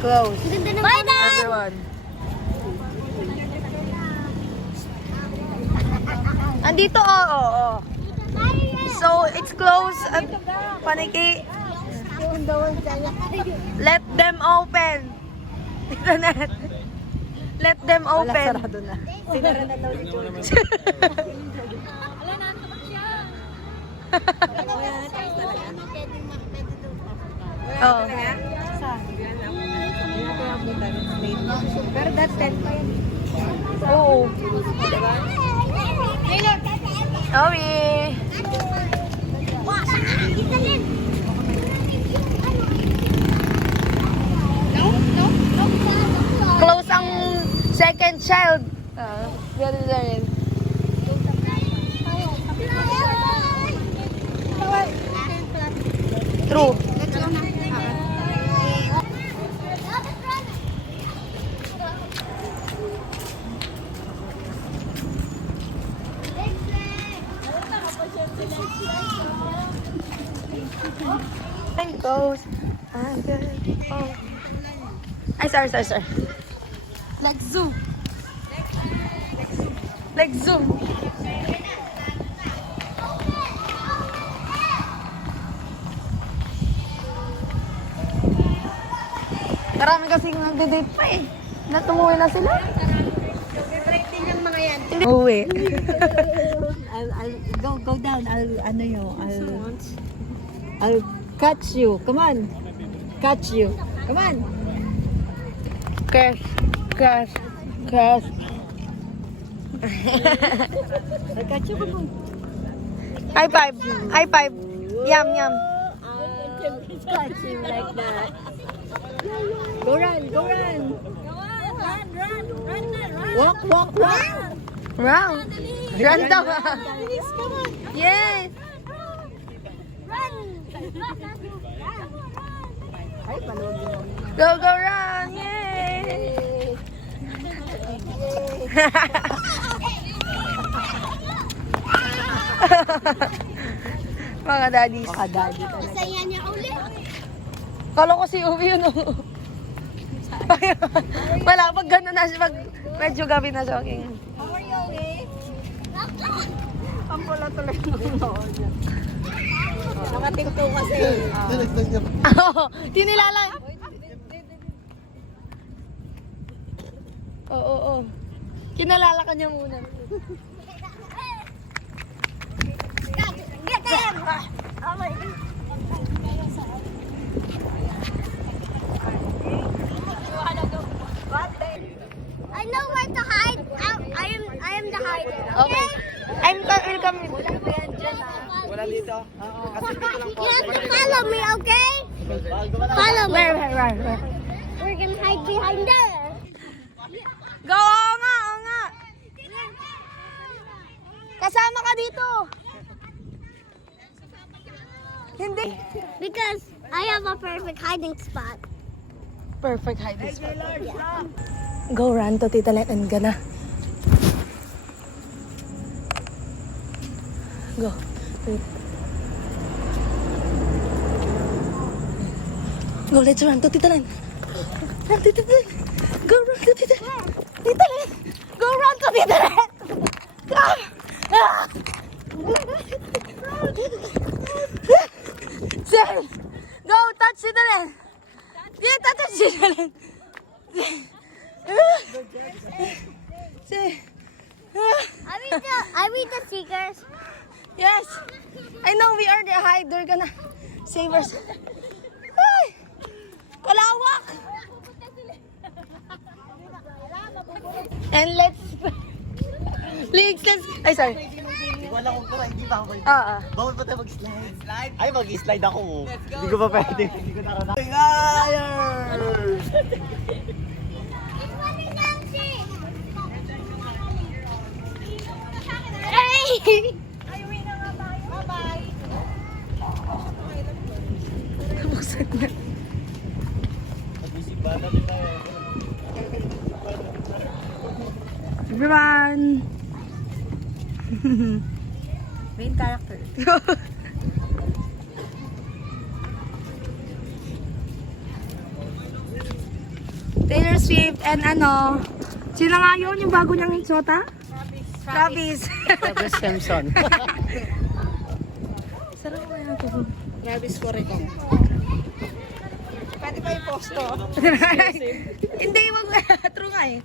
closed. Bye, Dad! Everyone. Andito, oo. So, it's closed. Paniki. Let them open. Internet. Let them open. Wala, sarado na. Sinara na daw ni George. Oo. Pero that 10 pa yan. Oo. Owi. Close ang second child. Ganun na rin. True. And goes. I'm good. Oh. Ay, sorry. Let's zoom. Let's zoom. Marami kasing nagde-date pa eh. Natumuwi na sila. Rating ng mga yan. Uwi. I'll go down. I'll catch you. Come on. Catch you. Come on. Crash. I'll catch you. Come on. High five. Yum. I'll catch you like that. Go run. Walk. Round. Run daw. Come on. Yes. Ay, palugi mo. Go run. Yay. Mga daddies. Daddy ka na. Saya niya ulit. Kala ko si Uwi yun. Oh. Wala, pag gano'n na siya, pag medyo gabi na siya. Okay. How are you, eh? Pampula tuloy ng noon niya. Nakatingko kasi. Tinilala. Oo. Kinalala ka niya muna. Get him! Oh my God. I know where to hide. I am the hider. Okay. Will come with you. Wala dito. You have to follow me, okay? Follow me. Where? We're gonna hide behind there. Go, oo nga. Kasama ka dito. Hindi. Because I have a perfect hiding spot. Perfect hiding spot. Go run to Tita Len and gana. Go. Go, let's run to Tita Len. Run to Tita Len. Go run to Tita Len. Tita Len. Go run to Tita Len. Go. Sir, go touch Tita Len. Tita, touch Tita Len. Are we the seekers? Yes. I know we are the hider. Gonna save us. Ay! Kalawak! And let's... Let's... Ay, sorry. Wala kong pura, hindi pa ako. Oo. Bawal pa tayo mag-slide. Ay, mag-slide ako. Hindi ko pa pwede. Hindi ko naranasan. Higher! Hey! Buksan na. Nag-isibana din tayo. Everyone! Main character. Swift and ano, sino nga yun yung bago niyang sota? Travis. Travis Simpson. Sarap ko yan ito. Travis Correcon. Pwede pa yung posto. Hindi, wag. True nga eh.